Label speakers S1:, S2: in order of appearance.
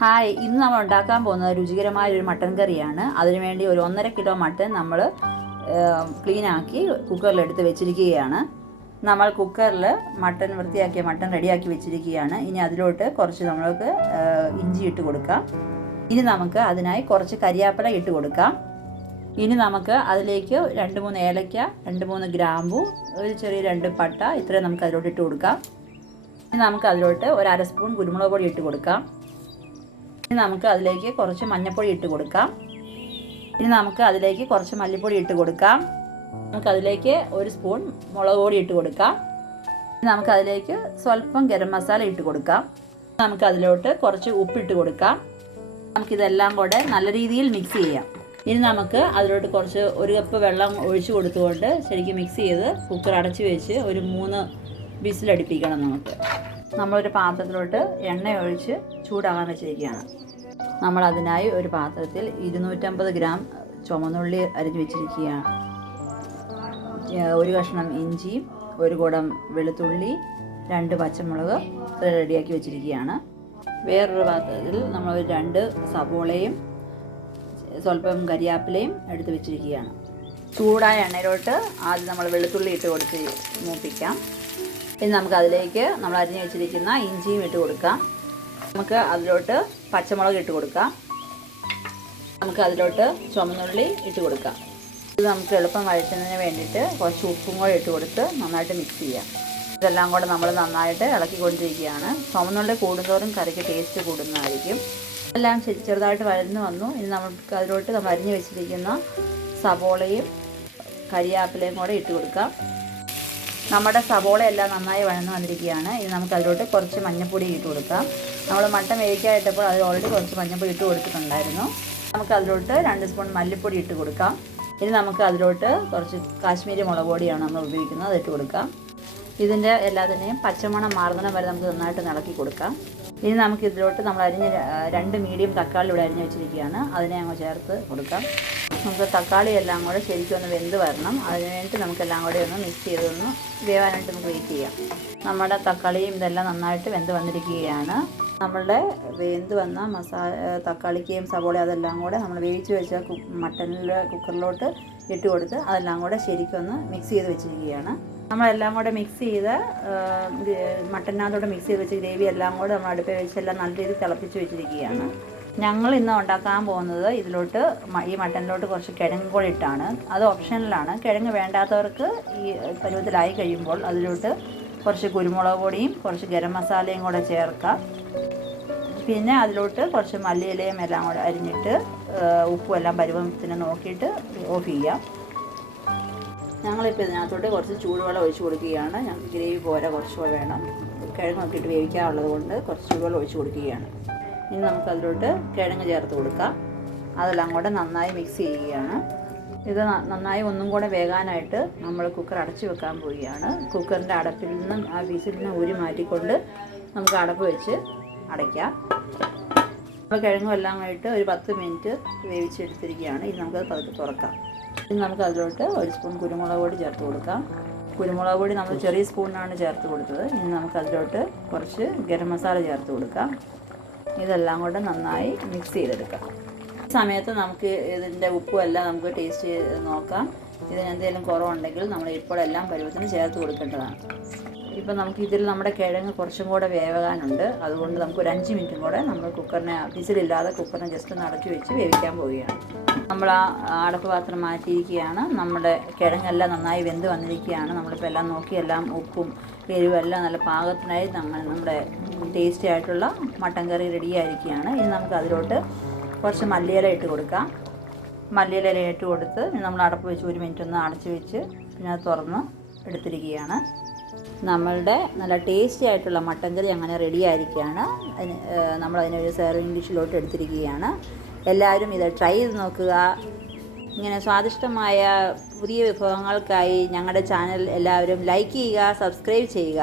S1: Hi ഇന്ന് നമ്മൾ ഉണ്ടാക്കാൻ പോകുന്നത് രുചികരമായ ഒരു മട്ടൻ കറിയാണ്. അതിനുവേണ്ടി ഒരു ഒന്നര കിലോ മട്ടൻ നമ്മൾ കുക്കറിൽ എടുത്ത് വെച്ചിരിക്കുകയാണ്. നമ്മൾ കുക്കറിൽ മട്ടൻ വൃത്തിയാക്കിയ മട്ടൻ റെഡിയാക്കി വെച്ചിരിക്കുകയാണ്. ഇനി അതിലോട്ട് കുറച്ച് നമ്മൾക്ക് ഇഞ്ചി ഇട്ട് കൊടുക്കാം. ഇനി നമുക്ക് അതിനായി കുറച്ച് കരിയാപ്പില ഇട്ട് കൊടുക്കാം. ഇനി നമുക്ക് അതിലേക്ക് രണ്ട് മൂന്ന് ഏലക്ക രണ്ട് മൂന്ന് ഗ്രാമ്പു ഒരു ചെറിയ രണ്ട് പട്ട ഇത്രയും നമുക്ക് അതിലോട്ട് ഇട്ട് കൊടുക്കാം. ഇനി നമുക്ക് അതിലോട്ട് ഒരു അര സ്പൂൺ കുരുമുളക് പൊടി ഇട്ട് കൊടുക്കാം. ഇനി നമുക്ക് അതിലേക്ക് കുറച്ച് മഞ്ഞൾപ്പൊടി ഇട്ട് കൊടുക്കാം. ഇനി നമുക്ക് അതിലേക്ക് കുറച്ച് മല്ലിപ്പൊടി ഇട്ട് കൊടുക്കാം. നമുക്ക് അതിലേക്ക് ഒരു സ്പൂൺ മുളക് പൊടി ഇട്ട് കൊടുക്കാം. ഇനി നമുക്ക് അതിലേക്ക് സ്വല്പം ഗരം മസാല ഇട്ട് കൊടുക്കാം. നമുക്ക് അതിലോട്ട് കുറച്ച് ഉപ്പിട്ട് കൊടുക്കാം. നമുക്കിതെല്ലാം കൂടെ നല്ല രീതിയിൽ മിക്സ് ചെയ്യാം. ഇനി നമുക്ക് അതിലോട്ട് കുറച്ച് ഒരു കപ്പ് വെള്ളം ഒഴിച്ചു കൊടുത്തുകൊണ്ട് ശരിക്കും മിക്സ് ചെയ്ത് കുക്കർ അടച്ചു വെച്ച് ഒരു മൂന്ന് വിസിലടിപ്പിക്കണം നമുക്ക്. നമ്മളൊരു പാത്രത്തിലോട്ട് എണ്ണ ഒഴിച്ച് ചൂടാകാൻ വെച്ചിരിക്കുകയാണ്. നമ്മൾ അതിനായി ഒരു പാത്രത്തിൽ ഇരുന്നൂറ്റമ്പത് ഗ്രാം ചുമന്നുള്ളി അരിഞ്ഞു വെച്ചിരിക്കുകയാണ്. ഒരു കഷ്ണം ഇഞ്ചിയും ഒരു കുടം വെളുത്തുള്ളി രണ്ട് പച്ചമുളക് റെഡിയാക്കി വെച്ചിരിക്കുകയാണ്. വേറൊരു പാത്രത്തിൽ നമ്മൾ രണ്ട് സവോളയും സ്വല്പം കരിയാപ്പിലയും എടുത്ത് വെച്ചിരിക്കുകയാണ്. ചൂടായ എണ്ണയിലോട്ട് ആദ്യം നമ്മൾ വെളുത്തുള്ളി ഇട്ട് കൊടുത്ത് മൂപ്പിക്കാം. ഇനി നമുക്ക് അതിലേക്ക് നമ്മൾ അരിഞ്ഞു വെച്ചിരിക്കുന്ന ഇഞ്ചിയും ഇട്ട് കൊടുക്കാം. നമുക്ക് അതിലോട്ട് പച്ചമുളക് ഇട്ട് കൊടുക്കാം. നമുക്ക് അതിലോട്ട് ചുമന്നുള്ളി ഇട്ട് കൊടുക്കാം. ഇത് നമുക്ക് എളുപ്പം വഴറ്റുന്നതിന് വേണ്ടിയിട്ട് കുറച്ച് ഉപ്പും കൂടെ ഇട്ട് കൊടുത്ത് നന്നായിട്ട് മിക്സ് ചെയ്യാം. ഇതെല്ലാം കൂടെ നമ്മൾ നന്നായിട്ട് ഇളക്കിക്കൊണ്ടിരിക്കുകയാണ്. ചുമന്നുള്ളി കൂടുന്തോറും കറിക്ക് ടേസ്റ്റ് കൂടുന്നതായിരിക്കും. എല്ലാം ചെറുതായിട്ട് വഴന്നു വന്നു. ഇനി നമുക്ക് അതിലോട്ട് നമ്മൾ അരിഞ്ഞ് വെച്ചിരിക്കുന്ന സവോളയും കരിയാപ്പിലയും കൂടെ ഇട്ട് കൊടുക്കാം. നമ്മുടെ സവോള എല്ലാം നന്നായി വഴന്ന് വന്നിരിക്കുകയാണ്. ഇനി നമുക്ക് അതിലോട്ട് കുറച്ച് മഞ്ഞപ്പൊടി ഇട്ട് കൊടുക്കാം. നമ്മൾ മട്ടൻ വേവിക്കായിട്ടപ്പോൾ അതിൽ ഓൾറെഡി കുറച്ച് മഞ്ഞപ്പൊടി ഇട്ട് കൊടുത്തിട്ടുണ്ടായിരുന്നു. നമുക്ക് അതിലോട്ട് രണ്ട് സ്പൂൺ മല്ലിപ്പൊടി ഇട്ട് കൊടുക്കാം. ഇനി നമുക്ക് അതിലോട്ട് കുറച്ച് കാശ്മീരി മുളക് പൊടിയാണ് നമ്മൾ ഉപയോഗിക്കുന്നത്. അത് ഇട്ട് കൊടുക്കാം. ഇതിന്റെ എല്ലാത്തിനെയും പച്ചമണം മാറുന്നിടം വരെ നമുക്ക് നന്നായിട്ട് ഇളക്കി കൊടുക്കാം. ഇനി നമുക്ക് ഇതിലോട്ട് നമ്മൾ അരിഞ്ഞ് രണ്ട് മീഡിയം തക്കാളി ഇവിടെ അരിഞ്ഞ് വെച്ചിരിക്കുകയാണ്. അതിനെ അങ്ങ് ചേർത്ത് കൊടുക്കാം. നമുക്ക് തക്കാളി എല്ലാം കൂടെ ശരിക്കും ഒന്ന് വെന്ത് വരണം. അതിന് വേണ്ടിയിട്ട് നമുക്കെല്ലാം കൂടെ ഒന്ന് മിക്സ് ചെയ്തൊന്ന് വേവാനായിട്ട് നമുക്ക് വെയിറ്റ് ചെയ്യാം. നമ്മുടെ തക്കാളിയും ഇതെല്ലാം നന്നായിട്ട് വെന്ത് വന്നിരിക്കുകയാണ്. നമ്മളുടെ വെന്ത് വന്ന മസാല തക്കാളിക്കയും സവോള അതെല്ലാം കൂടെ നമ്മൾ വേവിച്ച് വെച്ച മട്ടനിൽ കുക്കറിലോട്ട് ഇട്ട് കൊടുത്ത് അതെല്ലാം കൂടെ ശരിക്കൊന്ന് മിക്സ് ചെയ്ത് വെച്ചിരിക്കുകയാണ്. നമ്മളെല്ലാം കൂടെ മിക്സ് ചെയ്ത് മട്ടനകത്തോടെ മിക്സ് ചെയ്ത് വെച്ച് ഗ്രേവി എല്ലാം കൂടെ നമ്മൾ അടുപ്പിൽ വെച്ച് എല്ലാം നല്ല രീതിയിൽ തിളപ്പിച്ച് വെച്ചിരിക്കുകയാണ്. ഞങ്ങൾ ഇന്ന് ഉണ്ടാക്കാൻ പോകുന്നത് ഇതിലോട്ട് ഈ മട്ടനിലോട്ട് കുറച്ച് കിഴങ്ങ് കൂടെ ഇട്ടാണ്. അത് ഓപ്ഷനിലാണ് കിഴങ്ങ് വേണ്ടാത്തവർക്ക് ഈ പരുവത്തിലായി കഴിയുമ്പോൾ അതിലോട്ട് കുറച്ച് കുരുമുളക് പൊടിയും കുറച്ച് ഗരം മസാലയും കൂടെ ചേർക്കാം. പിന്നെ അതിലോട്ട് കുറച്ച് മല്ലിയിലയും എല്ലാം കൂടെ അരിഞ്ഞിട്ട് ഉപ്പും എല്ലാം പരുവത്തിന് നോക്കിയിട്ട് ഓഫ് ചെയ്യാം. ഞങ്ങളിപ്പോൾ ഇതിനകത്തോട്ട് കുറച്ച് ചൂടുവെള്ളം ഒഴിച്ച് കൊടുക്കുകയാണ്. ഞങ്ങൾക്ക് ഗ്രേവി പോരാ കുറച്ച് വേണം. കിഴങ്ങ് നോക്കിയിട്ട് വേവിക്കാനുള്ളത് കൊണ്ട് കുറച്ച് ചൂടുവെള്ളം ഒഴിച്ച് കൊടുക്കുകയാണ്. ഇനി നമുക്ക് അതിലോട്ട് കിഴങ്ങ് ചേർത്ത് കൊടുക്കാം. അതെല്ലാം കൂടെ നന്നായി മിക്സ് ചെയ്യുകയാണ്. ഇത് നന്നായി ഒന്നും കൂടെ വേകാനായിട്ട് നമ്മൾ കുക്കർ അടച്ചു വെക്കാൻ പോവുകയാണ്. കുക്കറിന്റെ അടപ്പിൽ നിന്നും ആ വിസിൽ നിന്ന് ഊരി മാറ്റിക്കൊണ്ട് നമുക്ക് അടപ്പ് വെച്ച് അടയ്ക്കാം അപ്പോൾ കിഴങ്ങും എല്ലാം ആയിട്ട് ഒരു പത്ത് മിനിറ്റ് വേവിച്ചെടുത്തിരിക്കുകയാണ്. ഇനി നമുക്കത് പതുക്കെ തുറക്കാം. ഇനി നമുക്ക് അതിലോട്ട് ഒരു സ്പൂൺ കുരുമുളക് പൊടി ചേർത്ത് കൊടുക്കാം. കുരുമുളക് പൊടി നമ്മൾ ചെറിയ സ്പൂണിനാണ് ചേർത്ത് കൊടുത്തത്. ഇനി നമുക്ക് അതിലോട്ട് കുറച്ച് ഗരം മസാല ചേർത്ത് കൊടുക്കാം. ഇതെല്ലാം കൂടെ നന്നായി മിക്സ് ചെയ്തെടുക്കാം. ഈ സമയത്ത് നമുക്ക് ഇതിന്റെ ഉപ്പും എല്ലാം നമുക്ക് ടേസ്റ്റ് ചെയ്ത് നോക്കാം. ഇതിന് എന്തെങ്കിലും കുറവുണ്ടെങ്കിൽ നമ്മൾ ഇപ്പോഴെല്ലാം പരുവത്തിന് ചേർത്ത് കൊടുക്കേണ്ടതാണ്. ഇപ്പം നമുക്ക് ഇതിൽ നമ്മുടെ കിഴങ്ങ് കുറച്ചും കൂടെ വേവാനുണ്ട് അതുകൊണ്ട് നമുക്ക് ഒരു അഞ്ച് മിനിറ്റും കൂടെ നമ്മൾ കുക്കറിനെ വിസിലില്ലാതെ കുക്കറിനെ ജസ്റ്റ് ഒന്ന് അടച്ചു വെച്ച് വേവിക്കാൻ പോവുകയാണ്. നമ്മൾ ആ അടപ്പ് പാത്രം മാറ്റിയിരിക്കുകയാണ്. നമ്മുടെ കിഴങ്ങെല്ലാം നന്നായി വെന്ത് വന്നിരിക്കുകയാണ്. നമ്മളിപ്പോൾ എല്ലാം നോക്കി എല്ലാം ഉപ്പും എരിവെല്ലാം നല്ല പാകത്തിനായി നമ്മൾ നമ്മുടെ ടേസ്റ്റി ആയിട്ടുള്ള മട്ടൻ കറി റെഡി ആയിരിക്കുകയാണ്. ഇനി നമുക്ക് അതിലോട്ട് കുറച്ച് മല്ലിയില ഇട്ട് കൊടുക്കാം. മല്ലിയില ഇട്ട് കൊടുത്ത് നമ്മൾ അടപ്പ് വെച്ച് ഒരു മിനിറ്റ് ഒന്ന് അടച്ച് വെച്ച് പിന്നെ തുറന്ന് എടുത്തിരിക്കുകയാണ്. നമ്മളുടെ നല്ല ടേസ്റ്റി ആയിട്ടുള്ള മട്ടൻ കറി അങ്ങനെ റെഡി ആയിരിക്കുകയാണ്. അതിന് നമ്മളതിനൊരു സെർവിങ് ഡിഷിലോട്ട് എടുത്തിരിക്കുകയാണ്. എല്ലാവരും ഇത് ട്രൈ ചെയ്ത് നോക്കുക. ഇങ്ങനെ സ്വാദിഷ്ടമായ പുതിയ വിഭവങ്ങൾക്കായി ഞങ്ങളുടെ ചാനൽ എല്ലാവരും ലൈക്ക് ചെയ്യുക സബ്സ്ക്രൈബ് ചെയ്യുക.